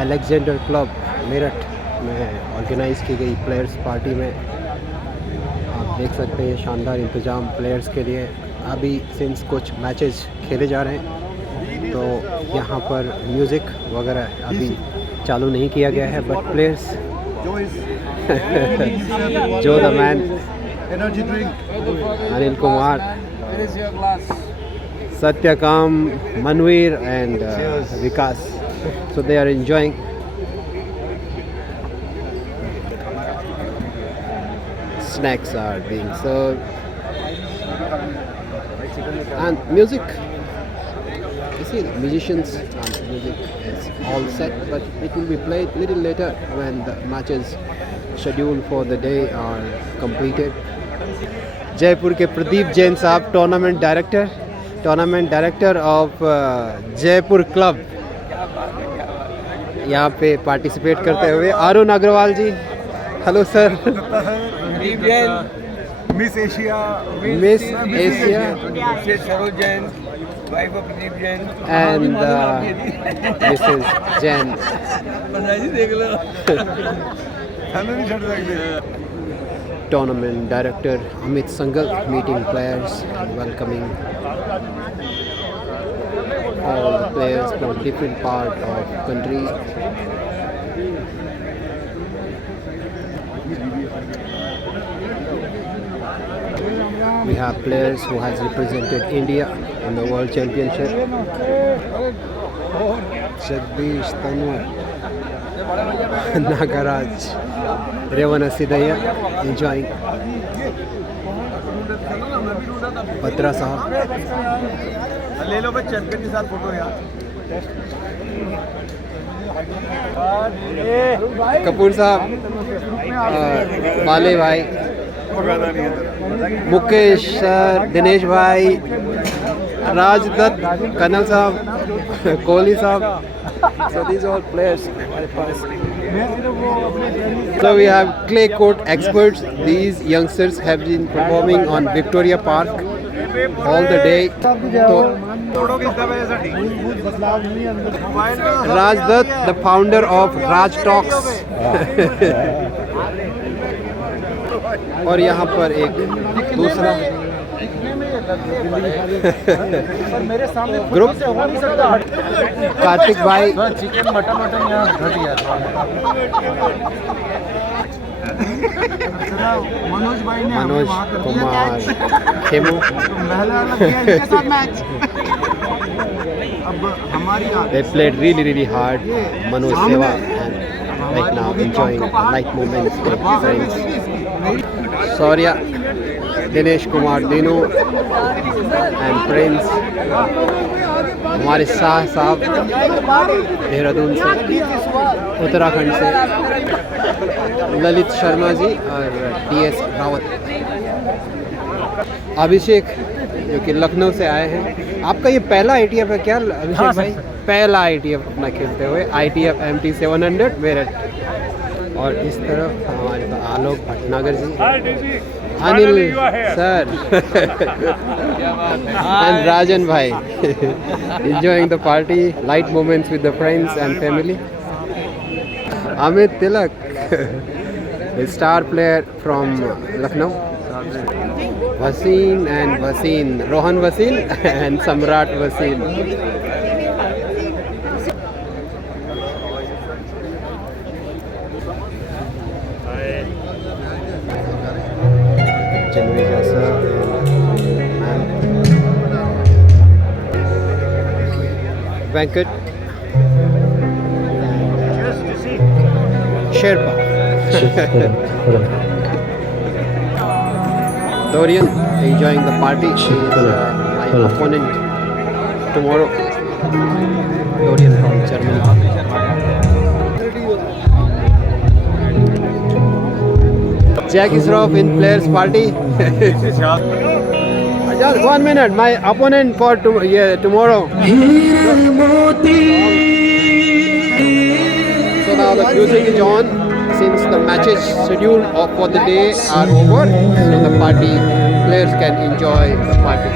Alexander club Meerut में organise की गई प्लेयर्स पार्टी में आप देख सकते हैं शानदार इंतज़ाम प्लेयर्स के लिए। अभी सिंस कुछ मैचेस खेले जा रहे हैं तो यहाँ पर म्यूज़िक वगैरह अभी चालू नहीं किया गया है, बट प्लेयर्स जो the man energy drink Anil Kumar, Satyakam, Manveer and Vikas. So they are enjoying. Snacks are being served. And music. You see the musicians and music is all set, but it will be played little later when the matches scheduled for the day are completed. Jaipur के प्रदीप जैन साहब tournament director of Jaipur club यहाँ पे participate करते हुए। Arun Agarwal ji, hello sir. Miss Asia Saroj Jain, wife of Pradeep Jain and Mrs Jain. देख लो नहीं छड़ सकते। Tournament director Amit Sangal meeting players and welcoming all the players from different part of country. We have players who has represented India in the World Championship. Jagdish Tanwar, Nagaraj, Revana Sidaya enjoying. Batra Sahab, ले लो भाई champion के साथ photo यार। कपूर साहब, बाले भाई, Mukesh sir, Dinesh भाई, Rajdatt, colonel साहब, कोहली साहब. So these are all players. So we have clay court experts. These youngsters have been performing on Victoria Park all the day. So Rajdutt, the founder of Raj Talks. और यहाँ पर एक दूसरा group, Kartik भाई, chicken mutton यहाँ घट गया था। Manoj Kumar, Khemu, they played really hard. Manoj Seva and right now enjoying light moments with friends. Surya, Dinesh Kumar Dinu and friends. हमारे शाह साहब देहरादून से, उत्तराखंड से, ललित शर्मा जी और DS रावत, अभिषेक जो कि लखनऊ से आए हैं। आपका ये पहला ITF है क्या अभिषेक भाई? पहला ITF अपना खेलते हुए, ITF MT 700 मेरठ। और इस तरफ हमारे पास Alok Bhatnagar ji, Anil sir and Rajan bhai enjoying the party, light moments with the friends and family. Amit Tilak, the star player from Lucknow. Wasim and Wasim, Rohan Wasim and Samrat Wasim. Venkat, Sherpa, Dorian enjoying the party. She is my opponent tomorrow. Dorian from Germany. Jack Isroff in players party. Just 1 minute, my opponent for tomorrow. So now the music is on since the matches scheduled for the day are over, so the party players can enjoy the party.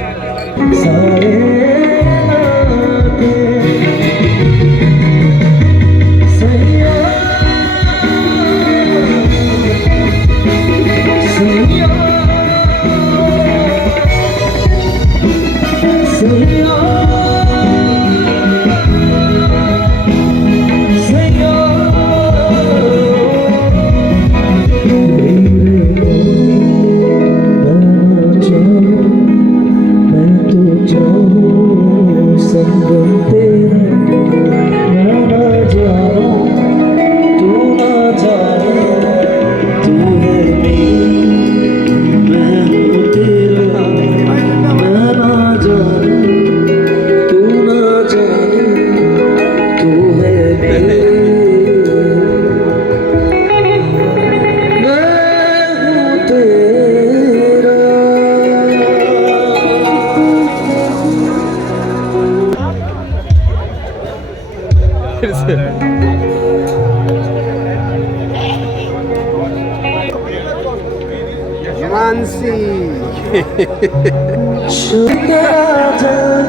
Mansi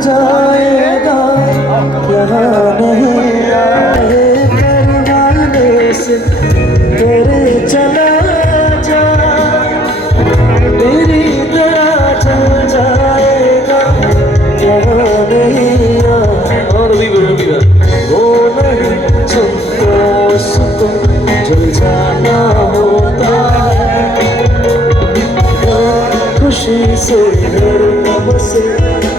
जाएगा यहाँ नहीं आए करवाने से तेरे चला जा मेरी तरह चल जाएगा यहाँ नहीं आए और भी वो नहीं जिनको उसको जल जाना होता है खुशी से गम से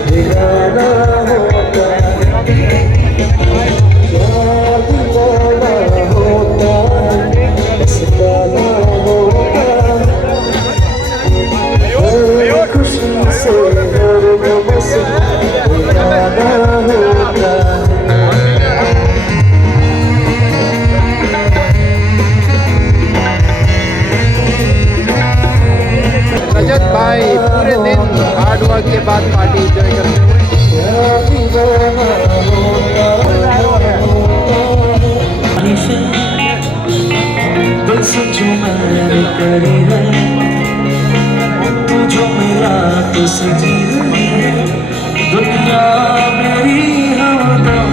भिगाना होता है याद पाना होता है सताना होता है खुशी से गम से भिगाना होता है रजत भाई पूरे दिन हार्ड वर्क के बाद पार्टी एंजॉय करते हुए जो मेरा तो सजी है दुनिया मेरी हमदम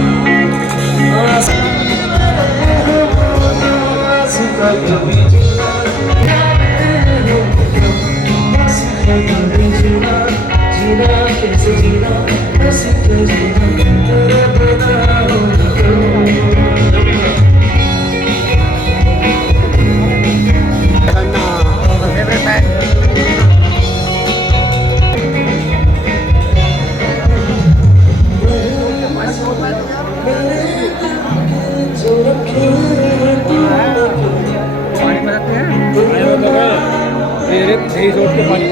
कभी जीना कैसे जीना कैसे जीना तेरे बिना सही सोच के पानी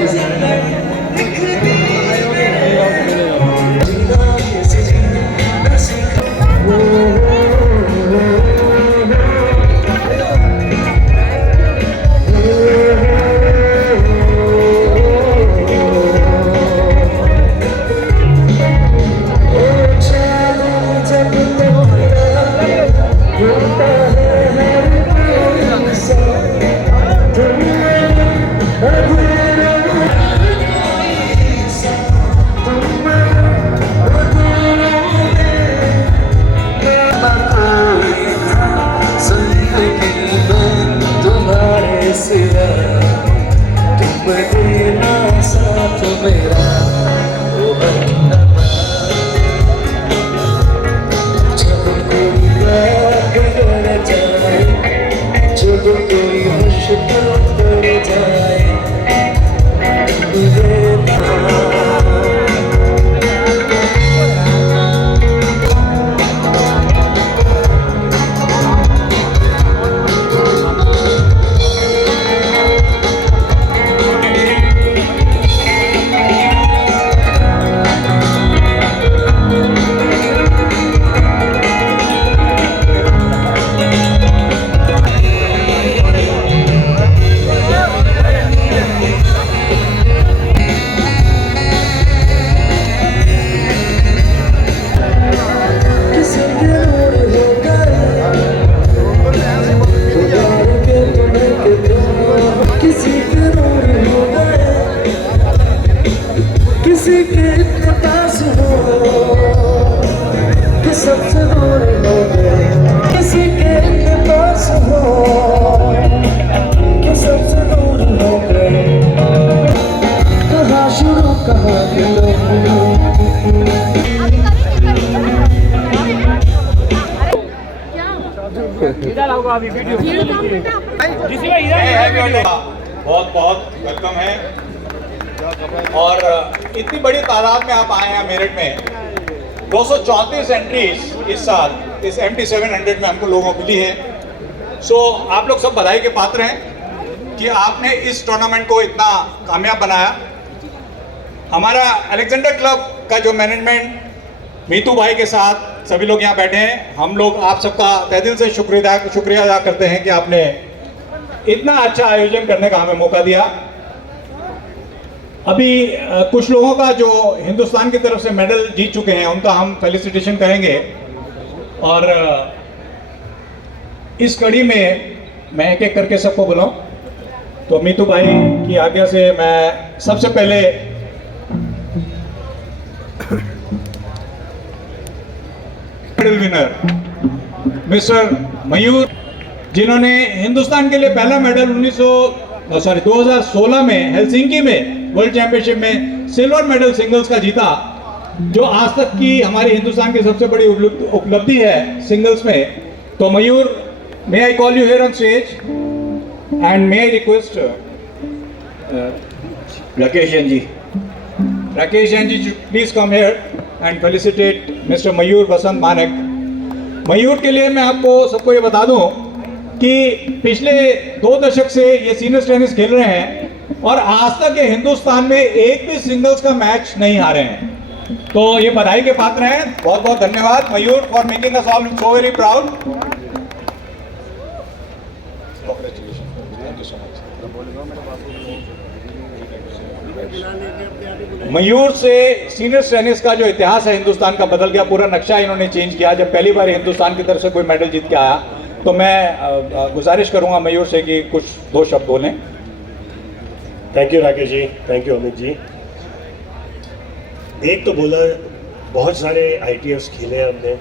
बहुत बहुत वेलकम है। और इतनी बड़ी तादाद में आप आए हैं मेरठ में। 234 एंट्रीज इस साल इस MT700 में हमको लोगों को मिली है। सो आप लोग सब बधाई के पात्र हैं कि आपने इस टूर्नामेंट को इतना कामयाब बनाया। हमारा अलेक्जेंडर क्लब का जो मैनेजमेंट मीतू भाई के साथ सभी लोग यहाँ बैठे हैं, हम लोग आप सबका तहे दिल से शुक्रिया अदा करते हैं कि आपने इतना अच्छा आयोजन करने का हमें मौका दिया। अभी कुछ लोगों का जो हिंदुस्तान की तरफ से मेडल जीत चुके हैं उनका हम फेलिसिटेशन करेंगे। और इस कड़ी में मैं एक एक करके सबको बुलाऊं। तो मीतू भाई की आज्ञा से मैं सबसे पहले मेडल विनर मिस्टर मयूर, जिन्होंने हिंदुस्तान के लिए पहला मेडल 2016 में हेलसिंकी में वर्ल्ड चैंपियनशिप में सिल्वर मेडल सिंगल्स का जीता, जो आज तक की हमारी हिंदुस्तान की सबसे बड़ी उपलब्धि है सिंगल्स में। तो Mayur, may I call you here on stage and may I request Rakesh Jain ji please come here and felicitate Mr Mayur Vasant Manak. Mayur के लिए मैं आपको सबको ये बता दूं कि पिछले 2 दशक से ये सीनियर टेनिस खेल रहे हैं और आज तक ये हिंदुस्तान में एक भी सिंगल्स का मैच नहीं हारे हैं। तो ये बधाई के पात्र हैं। बहुत बहुत धन्यवाद Mayur for making us all so very proud. Mayur से सीनियर टेनिस का जो इतिहास है हिंदुस्तान का बदल गया, पूरा नक्शा इन्होंने चेंज किया। जब पहली बार हिंदुस्तान की तरफ से कोई मेडल जीत के आया, तो मैं गुजारिश करूंगा मयूर से कि कुछ 2 शब्द बोलें। Thank you Rakesh ji, thank you Amit ji. एक तो बोला, बहुत सारे ITFs खेले हैं हमने,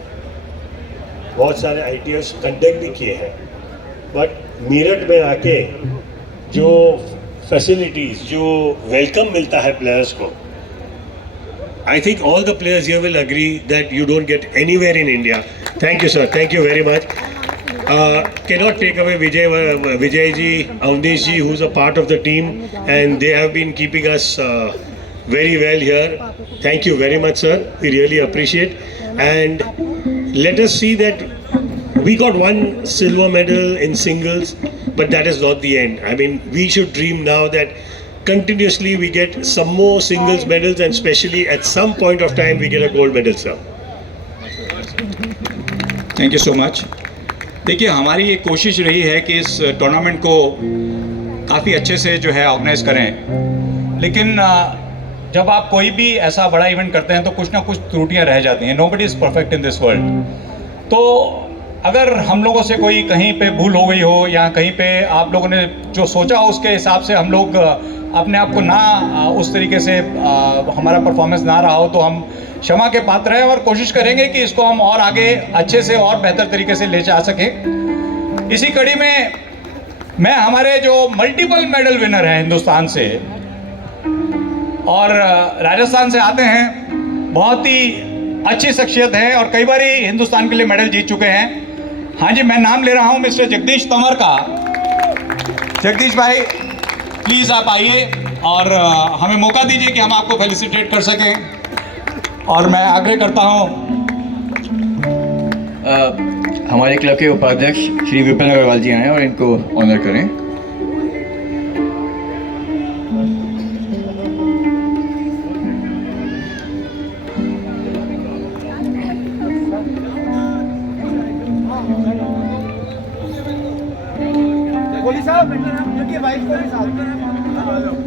बहुत सारे ITFs कंडक्ट भी किए हैं, बट मीरठ में आके जो फैसिलिटीज, जो वेलकम मिलता है प्लेयर्स को, I think all the players here will agree that you don't get anywhere in India. Thank you sir, thank you very much. Cannot take away Vijay ji, Avnish ji, who's a part of the team, and they have been keeping us very well here. Thank you very much, sir. We really appreciate. And let us see that we got 1 silver medal in singles, but that is not the end. I mean, we should dream now that continuously we get some more singles medals, and especially at some point of time we get a gold medal, sir. Thank you so much. देखिए, हमारी ये कोशिश रही है कि इस tournament को काफ़ी अच्छे से जो है ऑर्गेनाइज करें, लेकिन जब आप कोई भी ऐसा बड़ा इवेंट करते हैं तो कुछ ना कुछ त्रुटियां रह जाती हैं। Nobody is perfect in this world. तो अगर हम लोगों से कोई कहीं पे भूल हो गई हो या कहीं पे आप लोगों ने जो सोचा हो उसके हिसाब से हम लोग अपने आप को ना उस तरीके से हमारा परफॉर्मेंस ना रहा हो, तो हम क्षमा के पात्र हैं और कोशिश करेंगे कि इसको हम और आगे अच्छे से और बेहतर तरीके से ले जा सकें। इसी कड़ी में मैं हमारे जो मल्टीपल मेडल विनर हैं हिंदुस्तान से और राजस्थान से आते हैं, बहुत ही अच्छी शख्सियत है और कई बार हिंदुस्तान के लिए मेडल जीत चुके हैं। हाँ जी, मैं नाम ले रहा हूँ मिस्टर जगदीश तंवर का। जगदीश भाई, प्लीज़ आप आइए और हमें मौका दीजिए कि हम आपको फेलिसिटेट कर सकें। और मैं आग्रह करता हूँ हमारे क्लब के उपाध्यक्ष श्री विपिन अग्रवाल जी आए और इनको ऑनर करें।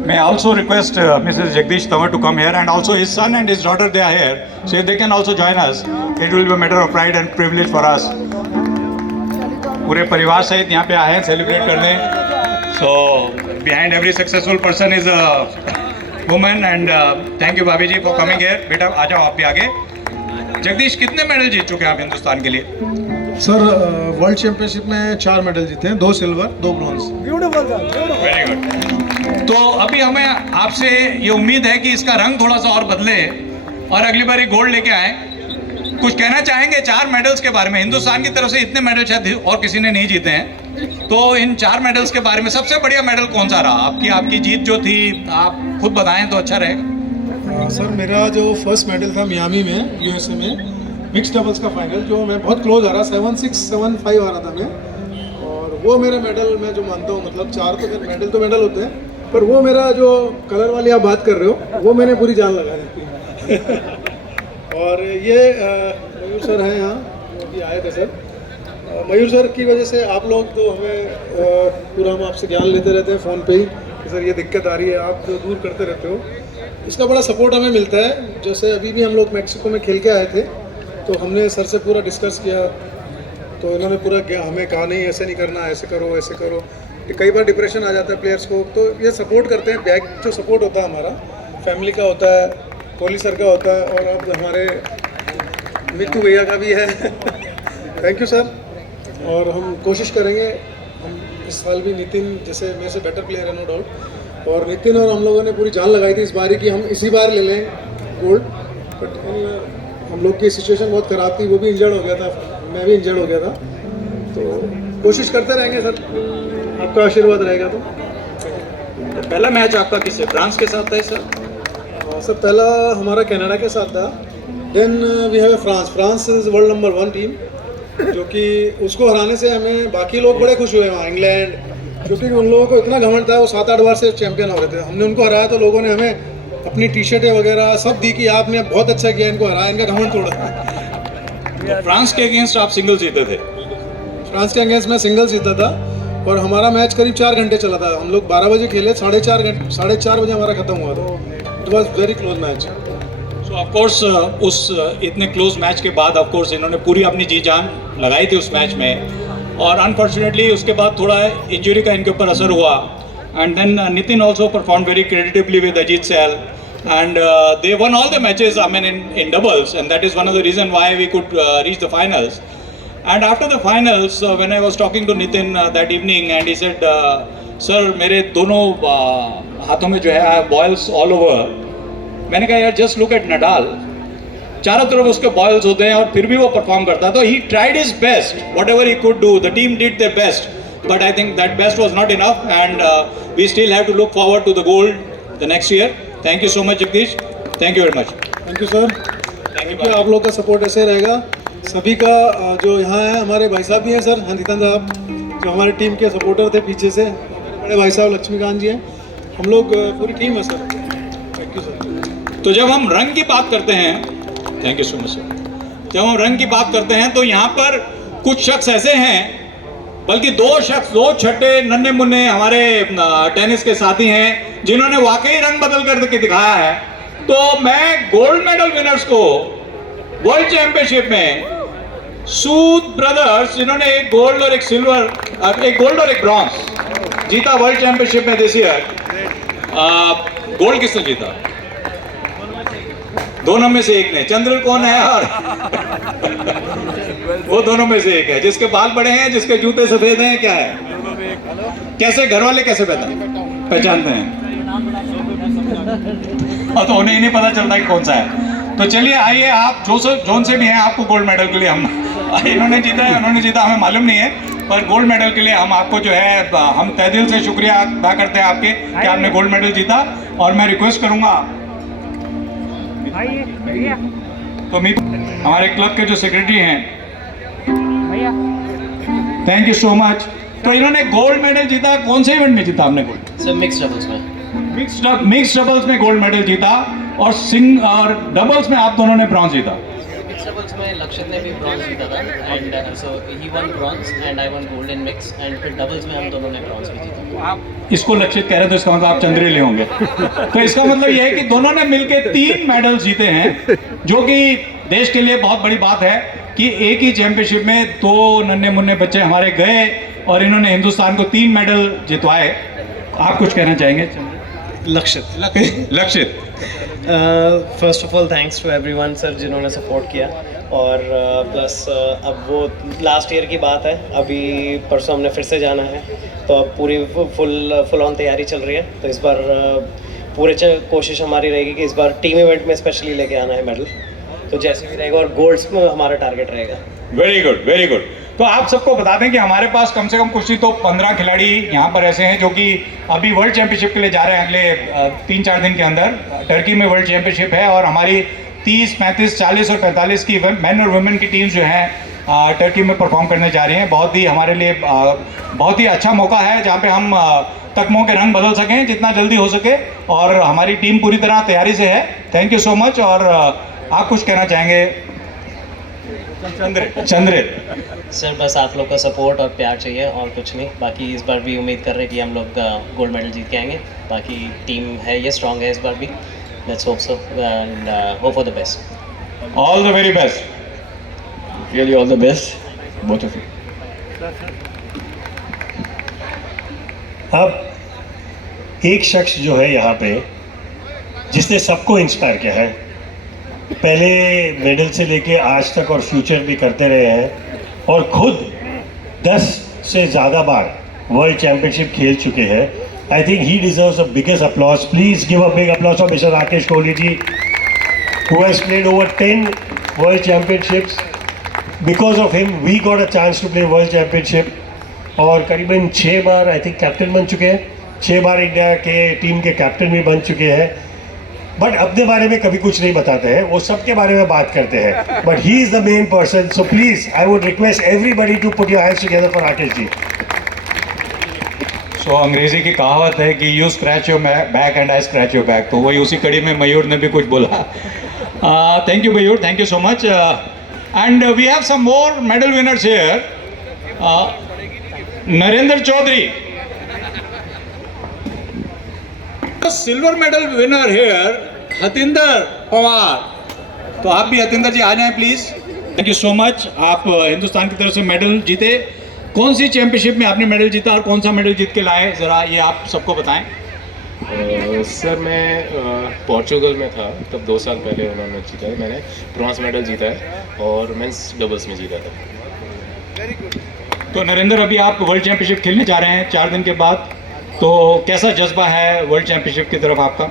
May I also request Mrs. Jagdish Tawar to come here, and also his son and his daughter, they are here. So if they can also join us, it will be a matter of pride and privilege for us. पूरे परिवार सहित यहाँ पे आए हैं celebrate करने। So behind every successful person is a woman, and thank you भाभी जी for coming here. बेटा आ जाओ आप भी आगे। जगदीश, कितने मेडल जीत चुके हैं आप हिंदुस्तान के लिए? सर, वर्ल्ड चैंपियनशिप में 4 मेडल जीते हैं, 2 सिल्वर 2 ब्रॉन्ज। Very good. तो अभी हमें आपसे ये उम्मीद है कि इसका रंग थोड़ा सा और बदले और अगली बार ये गोल्ड लेके आए। कुछ कहना चाहेंगे 4 मेडल्स के बारे में? हिंदुस्तान की तरफ से इतने मेडल शायद और किसी ने नहीं जीते हैं, तो इन 4 मेडल्स के बारे में सबसे बढ़िया मेडल कौन सा रहा? आपकी जीत जो थी, आप खुद बताएं तो अच्छा रहेगा। सर, मेरा जो फर्स्ट मेडल था मियामी में, USA में, मिक्स डबल्स का फाइनल, जो मैं बहुत क्लोज आ रहा, 7-6 7-5 आ रहा था मैं, और वो मेरा मेडल मैं जो मानता हूँ, मतलब 4 तो मेडल होते हैं, पर वो मेरा जो कलर वाली आप बात कर रहे हो, वो मैंने पूरी जान लगा दी थी। और ये मयूर सर हैं यहाँ, अभी आए थे सर। मयूर सर की वजह से आप लोग तो हमें पूरा हम आपसे ज्ञान लेते रहते हैं फ़ोन पे ही कि सर ये दिक्कत आ रही है, आप तो दूर करते रहते हो। इसका बड़ा सपोर्ट हमें मिलता है। जैसे अभी भी हम लोग मैक्सिको में खेल के आए थे, तो हमने सर से पूरा डिस्कस किया तो इन्होंने पूरा हमें कहा नहीं ऐसे नहीं करना, ऐसे करो ऐसे करो। कई बार डिप्रेशन आ जाता है प्लेयर्स को, तो ये सपोर्ट करते हैं। बैक जो सपोर्ट होता है हमारा फैमिली का होता है, कोहली सर का होता है, और अब हमारे मिट्टू भैया का भी है। Thank you sir. और हम कोशिश करेंगे, हम इस साल भी नितिन जैसे मेरे से बेटर प्लेयर है नो डाउट, और नितिन और हम लोगों ने पूरी जान लगाई थी इस बारी की हम इसी बार ले लें गोल्ड। बट हम लोग की सिचुएशन बहुत ख़राब थी, वो भी इंजर्ड हो गया था, मैं भी इंजर्ड हो गया था, तो कोशिश करते रहेंगे सर, आपका आशीर्वाद रहेगा तो। पहला मैच आपका किससे, फ्रांस के साथ था सर? सर पहला हमारा कनाडा के साथ था, then we have France is world number 1 team, जो कि उसको हराने से हमें बाकी लोग बड़े खुश हुए वहाँ, इंग्लैंड, क्योंकि उन लोगों को इतना घमंड था, वो 7-8 बार से चैंपियन हो रहे थे। हमने उनको हराया तो लोगों ने हमें अपनी टी शर्टें वगैरह सब दी कि आपने बहुत अच्छा किया, इनको हराया, इनका घमंड तोड़ा। फ्रांस के अगेंस्ट आप सिंगल जीते थे? फ्रांस के अगेंस्ट मैं सिंगल जीता था, और हमारा मैच करीब 4 घंटे चला था। हम लोग 12 बजे खेले, 4:30 बजे हमारा ख़त्म हुआ था। It was very close match. So of course उस इतने क्लोज मैच के बाद ऑफ कोर्स इन्होंने पूरी अपनी जी जान लगाई थी उस मैच में, और अनफॉर्चुनेटली उसके बाद थोड़ा इंजरी का इनके ऊपर असर हुआ। And then Nitin also perform very creditably with Ajit Sail, and they won all the matches, I mean in doubles, and that is one of the reason why we could reach the finals. And after the finals, when I was talking to Nitin that evening, and he said, sir मेरे दोनों हाथों में जो है boils all over। मैंने कहा यार just look at Nadal, चारों तरफ उसके boils होते हैं और फिर भी वो परफॉर्म करता। तो he tried his best, whatever he could do, the team did their best, but I think that best was not enough, and we still have to look forward to the gold the next year. Thank you so much Jagdish, thank you very much. Thank you sir, thank you. आप लोग का support ऐसे रहेगा सभी का। जो यहाँ है हमारे भाई साहब भी हैं सर, हंदितन साहब, जो हमारे टीम के सपोर्टर थे पीछे से, मेरे बड़े भाई साहब लक्ष्मीकांत जी हैं, हम लोग पूरी टीम है सर। Thank you sir. तो जब हम रंग की बात करते हैं, thank you so much sir, जब हम रंग की बात करते हैं तो यहाँ पर कुछ शख्स ऐसे हैं, बल्कि दो छठे नन्हे मुन्ने हमारे टेनिस के साथी हैं जिन्होंने वाकई रंग बदल करके दिखाया है। तो मैं गोल्ड मेडल विनर्स को वर्ल्ड चैंपियनशिप में सूद ब्रदर्स, जिन्होंने एक गोल्ड और एक सिल्वर, एक गोल्ड और एक ब्रॉन्ज जीता वर्ल्ड चैंपियनशिप में दिस ईयर। गोल्ड किसने जीता? दोनों में से एक ने, चंद्र कौन है? और वो दोनों में से एक है, जिसके बाल बड़े हैं, जिसके जूते सफेद हैं, क्या है, कैसे घर वाले कैसे पहचानते हैं? और तो उन्हें ही नहीं पता चलता कि कौन सा है। तो चलिए आइए, आप जोन से भी हैं, आपको गोल्ड मेडल के लिए हम इन्होंने जीता है, उन्होंने जीता, हमें मालूम नहीं है, पर गोल्ड मेडल के लिए हम आपको जो है हम तहे दिल से शुक्रिया अदा करते हैं आपके कि आपने गोल्ड मेडल जीता। और मैं रिक्वेस्ट करूंगा तो हमारे क्लब के जो सेक्रेटरी हैं, थैंक यू सो मच। तो इन्होंने गोल्ड मेडल जीता, कौन से इवेंट में जीता आपने गोल्ड? सर मिक्स डबल्स में। मिक्स डबल्स में गोल्ड मेडल जीता, और डबल्स में आप दोनों ने ब्रॉन्ज जीता। मिक्स डबल्स में लक्षित ने भी ब्रॉन्ज जीता था, and so he one bronze and I one gold in mix, and फिर डबल्स में हम दोनों ने ब्रॉन्ज भी जीता। आप इसको लक्षित कह रहे हैं तो इसका मतलब आप चंद्रेले होंगे। तो इसका मतलब यह है कि दोनों ने मिलकर 3 मेडल जीते हैं, जो कि देश के लिए बहुत बड़ी बात है कि एक ही चैंपियनशिप में 2 नन्हे मुन्ने बच्चे हमारे गए और इन्होंने हिंदुस्तान को 3 मेडल जितवाए। आप कुछ कहना चाहेंगे? Lakshit first of all thanks to everyone sir, जिन्होंने सपोर्ट किया, और प्लस अब वो लास्ट ईयर की बात है, अभी परसों हमने फिर से जाना है, तो अब पूरी फुल ऑन तैयारी चल रही है। तो इस बार पूरे कोशिश हमारी रहेगी कि इस बार टीम इवेंट में स्पेशली लेके आना है मेडल, तो जैसे भी रहेगा, और गोल्ड्स में हमारा टारगेट रहेगा। Very good, very good. तो आप सबको बता दें कि हमारे पास कम से कम कुछ ही तो 15 खिलाड़ी यहाँ पर ऐसे हैं जो कि अभी वर्ल्ड चैंपियनशिप के लिए जा रहे हैं अगले 3-4 दिन के अंदर। टर्की में वर्ल्ड चैंपियनशिप है और हमारी 30, 35, 40 और 45 की मैन और वुमेन की टीम्स जो हैं टर्की में परफॉर्म करने जा रही हैं। बहुत ही हमारे लिए बहुत ही अच्छा मौका है जहाँ पे हम तकमों के रंग बदल सकें जितना जल्दी हो सके, और हमारी टीम पूरी तरह तैयारी से है। Thank you so much. और आप कुछ कहना चाहेंगे? चंद्र सर बस आप लोग का सपोर्ट और प्यार चाहिए, और कुछ नहीं। बाकी इस बार भी उम्मीद कर रहे हैं कि हम लोग गोल्ड मेडल जीत के आएंगे। बाकी टीम है ये स्ट्रांग है इस बार भी, let's hope so and hope for the best. All the very best, really all the best. बहुत अच्छा। अब एक शख्स जो है यहाँ पे जिसने सबको इंस्पायर किया है, पहले मेडल से लेके आज तक और फ्यूचर भी करते रहे हैं, और खुद 10 से ज़्यादा बार वर्ल्ड चैंपियनशिप खेल चुके हैं। I think he deserves the biggest applause. Please give a big applause for mister Rakesh Kohli ji, who has played over 10 world championships. Because of him we got a chance to play world championship, और करीबन 6 बार I think captain बन चुके हैं, 6 बार India के team के captain भी बन चुके हैं। बट अपने बारे में कभी कुछ नहीं बताते हैं, वो सबके बारे में बात करते हैं, but he is the main person. So please I would request everybody to put your hands together for Rakesh ji. So Angrezi की कहावत है कि you scratch your back and I scratch your back, तो वही उसी कड़ी में मयूर ने भी कुछ बोला। Thank you Mayur, thank you so much. And we have some more medal winners here. Narendra Chaudhary, silver medal winner here Hatinder Pawar. तो आप भी हतिंदर जी आ जाएं please. Thank you so much. आप हिंदुस्तान की तरफ से मेडल जीते। कौन सी चैंपियनशिप में आपने मेडल जीता और कौन सा मेडल जीत के लाए, जरा ये आप सबको बताएं। सर मैं पोर्चुगल में था तब 2 साल पहले उन्होंने जीता है, मैंने ब्रॉन्ज मेडल जीता है और मेंस डबल्स में जीता था। तो नरेंद्र, अभी आप वर्ल्ड चैंपियनशिप खेलने जा रहे हैं 4 दिन के बाद, तो कैसा जज्बा है वर्ल्ड चैंपियनशिप की तरफ आपका?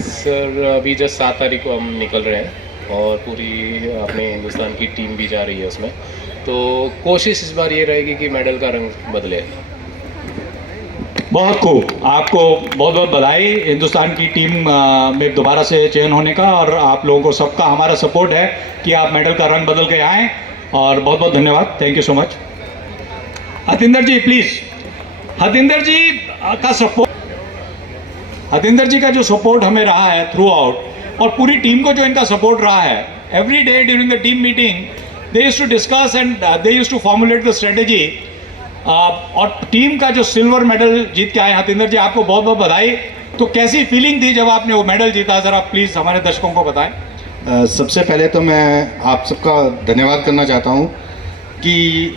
सर अभी जस्ट 7 तारीख को हम निकल रहे हैं और पूरी अपने हिंदुस्तान की टीम भी जा रही है उसमें, तो कोशिश इस बार ये रहेगी कि मेडल का रंग बदले। बहुत खूब, आपको बहुत बहुत बधाई हिंदुस्तान की टीम में दोबारा से चयन होने का, और आप लोगों को सबका हमारा सपोर्ट है कि आप मेडल का रंग बदल के आएँ, और बहुत बहुत धन्यवाद। Thank you so much. Hatinder ji please. Hatinder ji का सपोर्ट, हतिंदर जी का जो सपोर्ट हमें रहा है थ्रू आउट, और पूरी टीम को जो इनका सपोर्ट रहा है, every day during the team meeting they used to discuss and they used to formulate the strategy, और टीम का जो सिल्वर मेडल जीत के आए हतिंदर जी, आपको बहुत बहुत बधाई। तो कैसी फीलिंग थी जब आपने वो मेडल जीता, ज़रा प्लीज़ हमारे दर्शकों को बताएं। सबसे पहले तो मैं आप सबका धन्यवाद करना चाहता हूं कि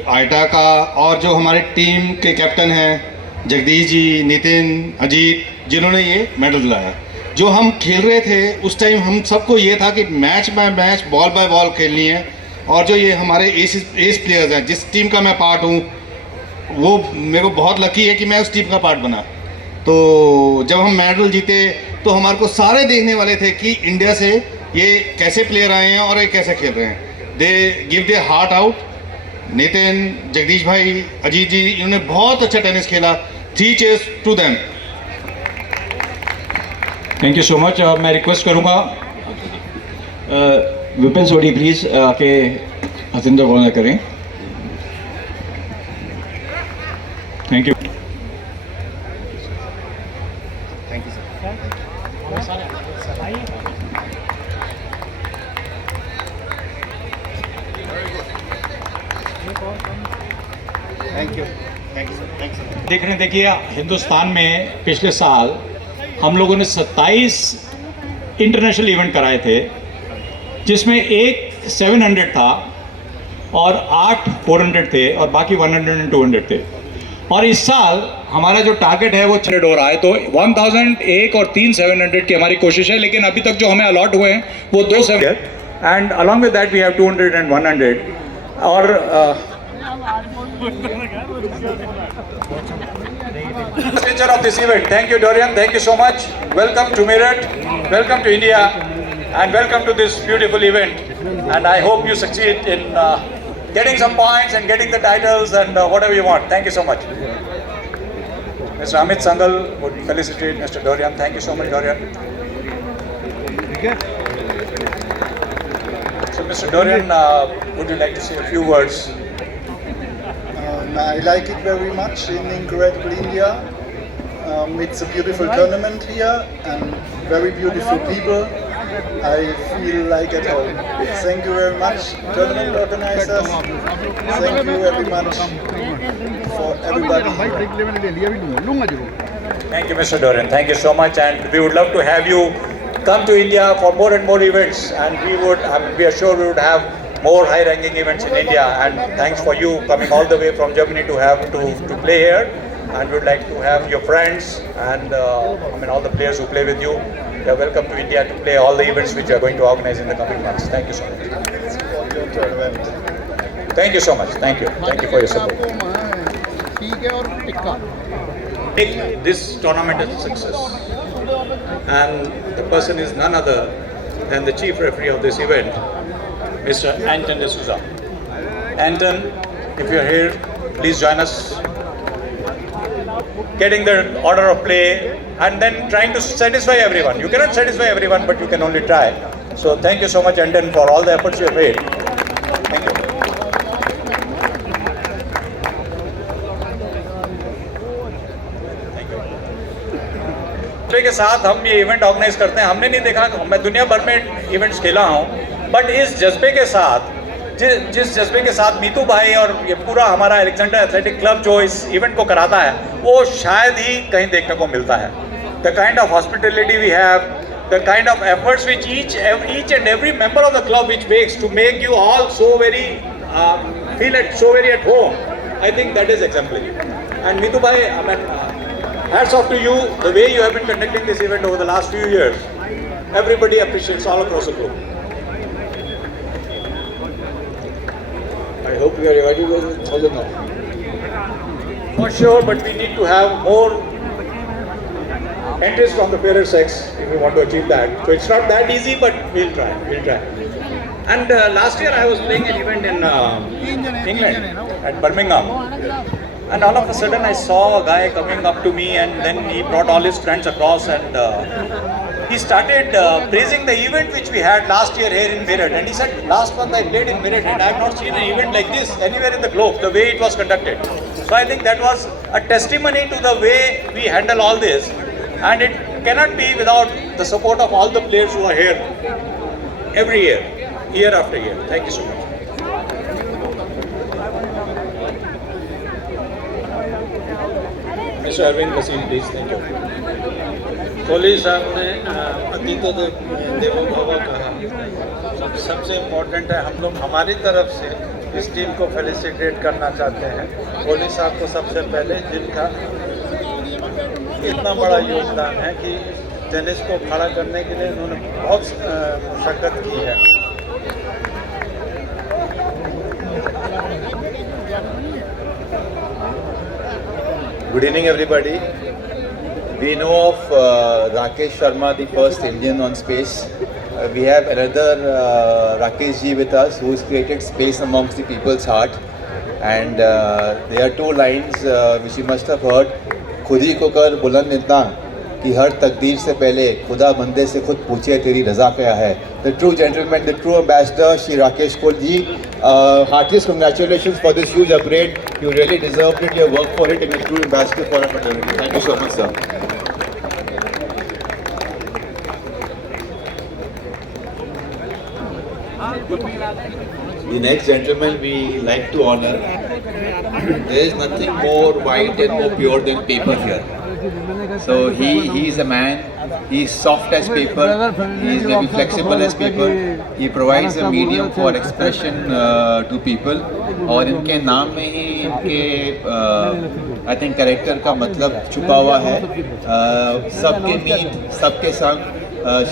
आइटा का और जो हमारे टीम के कैप्टन हैं जगदीश जी, नितिन, अजीत, जिन्होंने ये मेडल दिलाया। जो हम खेल रहे थे उस टाइम हम सबको ये था कि match by match, ball by ball खेलनी है, और जो ये हमारे एस प्लेयर्स हैं, जिस टीम का मैं पार्ट हूँ, वो मेरे को बहुत लकी है कि मैं उस टीम का पार्ट बना। तो जब हम मेडल जीते तो हमारे को सारे देखने वाले थे कि इंडिया से ये कैसे प्लेयर आए हैं और ये कैसे खेल रहे हैं। They give they heart out. Nitin, Jagdish भाई, अजीत जी, इन्होंने बहुत अच्छा टेनिस खेला। 3 cheers to them. Thank you so much. मैं रिक्वेस्ट करूँगा विपिन सोडी प्लीज़ आके हतिंदर को ऑनर करें। Thank you. Thank you sir. Thank you sir. देख रहे हैं, देखिए हिंदुस्तान में पिछले साल हम लोगों ने 27 इंटरनेशनल इवेंट कराए थे, जिसमें एक 700 था और 8 400 थे और बाकी 100 और 200 थे। और इस साल हमारा जो टारगेट है वो 600 हो रहा है, तो 1001 और 3 700 की हमारी कोशिश है, लेकिन अभी तक जो हमें अलॉट हुए हैं वो 2 700 and along with that we have 200 and 100 और Picture of this event. Thank you, Dorian. Thank you so much. Welcome to Meerut. Welcome to India, and welcome to this beautiful event. And I hope you succeed in getting some points and getting the titles and whatever you want. Thank you so much. Mr. Amit Sangal would felicitate Mr. Dorian. Thank you so much, Dorian. So, Mr. Dorian, would you like to say a few words? I like it very much in Incredible India. It's a beautiful tournament here and very beautiful people. I feel like at home. Thank you very much, tournament organizers. Thank you very much for everybody. Thank you, Mr. Dorian. Thank you so much, and we would love to have you come to India for more and more events, and we are sure we would have more high-ranking events in India. And thanks for you coming all the way from Germany to play here. And we'd like to have your friends and all the players who play with you. You're welcome to India to play all the events which you are going to organize in the coming months. Thank you so much. Thank you so much. Thank you. Thank you for your support. Make this tournament a success. And the person is none other than the chief referee of this event, Mr. Anton D'Souza. Anton, if you're here, please join us. Getting the order of play and then trying to satisfy everyone. You cannot satisfy everyone, but you can only try. So thank you so much, Anton, for all the efforts you have made. Thank you. के साथ हम ये event organise करते हैं, हमने नहीं देखा, मैं दुनिया भर में इवेंट्स खेला हूँ, बट इस जज्बे के साथ, जिस जज्बे के साथ मीतू भाई और ये पूरा हमारा अलेक्जेंडर एथलेटिक क्लब जो इस इवेंट को कराता है, वो शायद ही कहीं देखने को मिलता है. The kind of hospitality we have, the kind of efforts which each and every member of the club which makes to make you all so very feel at home, I think that is exemplary. And Meetu भाई, I mean, hats off to you, the way you have been conducting this event over the last few years. Everybody appreciates all across the globe. I hope we are ready with 1,000 now. For sure, but we need to have more entries from the fairer sex if we want to achieve that. So it's not that easy, but we'll try. And last year I was playing an event in England at Birmingham. And all of a sudden I saw a guy coming up to me, and then he brought all his friends across, and he started praising the event which we had last year here in Meerut. And he said, last month I played in Meerut and I have not seen an event like this anywhere in the globe, the way it was conducted. So I think that was a testimony to the way we handle all this, and it cannot be without the support of all the players who are here every year, year after year. Thank you so much. Mr. Arvind Kasim, please. Thank you. Kohli साहब ने अतीतो देवो भव कहा. सबसे important है, हम लोग हमारी तरफ से इस टीम को फेलिसिटेट करना चाहते हैं. कोहली साहब को सबसे पहले, जिनका इतना बड़ा योगदान है कि टेनिस को खड़ा करने के लिए उन्होंने बहुत मशक्क़त की है. Good evening, everybody. We know of Rakesh Sharma, the first Indian on space. We have another Rakesh ji with us, who has created space amongst the people's heart. And there are two lines which you must have heard. खुद ही को कर बुलंद इतना कि हर तकदीर से पहले खुदा बंदे से खुद पूछे तेरी रज़ा क्या है. The true gentleman, the true ambassador, Shri Rakesh Kohli. Heartiest congratulations for this huge upgrade. You really deserved it. You have worked for it, and you're a true ambassador for our fraternity. Thank you so much, sir. The next gentleman we like to honor. There is nothing more white and more pure than paper here. So he is a man. He is soft as paper. He is maybe flexible as paper. He provides a medium for expression to people. और इनके नाम में ही इनके I think character का मतलब छुपा हुआ है. सबके मीत, सबके संग,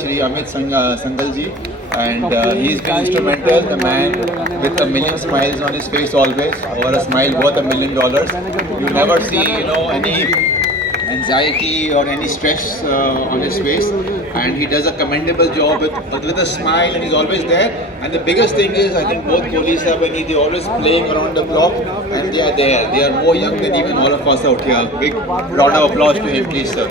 श्री अमित संगल जी. And he's been instrumental, the man with a million smiles on his face always, or a smile worth $1 million. You never see, any anxiety or any stress on his face, and he does a commendable job with a smile, and he's always there. And the biggest thing is, I think both Kohli sir and he, they're always playing around the clock, and they are there. They are more young than even all of us out here. Big round of applause to him, please, sir.